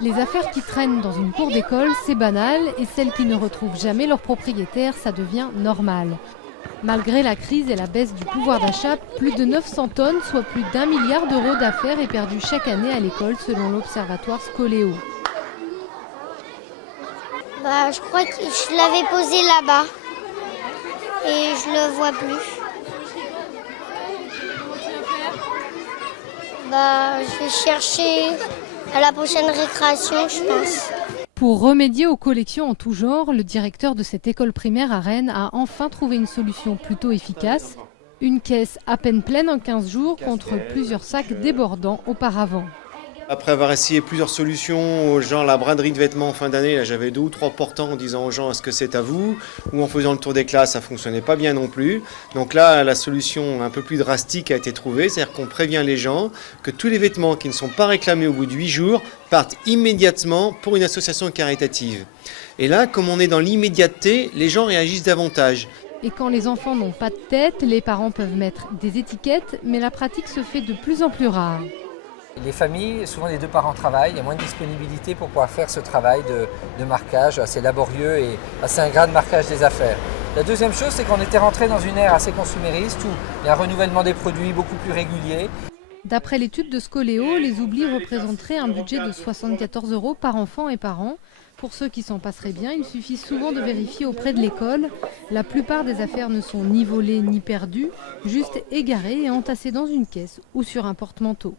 Les affaires qui traînent dans une cour d'école, c'est banal, et celles qui ne retrouvent jamais leur propriétaire, ça devient normal. Malgré la crise et la baisse du pouvoir d'achat, plus de 900 tonnes, soit plus d'1 milliard d'euros d'affaires est perdu chaque année à l'école selon l'observatoire Scoléo. Je crois que je l'avais posé là-bas et je le vois plus. Je vais chercher à la prochaine récréation, je pense. Pour remédier aux collections en tout genre, le directeur de cette école primaire à Rennes a enfin trouvé une solution plutôt efficace. Une caisse à peine pleine en 15 jours contre plusieurs sacs débordants auparavant. Après avoir essayé plusieurs solutions, genre la braderie de vêtements en fin d'année, là j'avais 2 ou 3 portants en disant aux gens est-ce que c'est à vous, ou en faisant le tour des classes, ça fonctionnait pas bien non plus. Donc là, la solution un peu plus drastique a été trouvée, c'est-à-dire qu'on prévient les gens que tous les vêtements qui ne sont pas réclamés au bout de 8 jours partent immédiatement pour une association caritative. Et là, comme on est dans l'immédiateté, les gens réagissent davantage. Et quand les enfants n'ont pas de tête, les parents peuvent mettre des étiquettes, mais la pratique se fait de plus en plus rare. Les familles, souvent les 2 parents travaillent, il y a moins de disponibilité pour pouvoir faire ce travail de marquage assez laborieux et assez ingrat de marquage des affaires. La deuxième chose, c'est qu'on était rentré dans une ère assez consumériste où il y a un renouvellement des produits beaucoup plus régulier. D'après l'étude de Scoléo, les oublis représenteraient un budget de 74 € par enfant et par an. Pour ceux qui s'en passeraient bien, il suffit souvent de vérifier auprès de l'école. La plupart des affaires ne sont ni volées ni perdues, juste égarées et entassées dans une caisse ou sur un porte-manteau.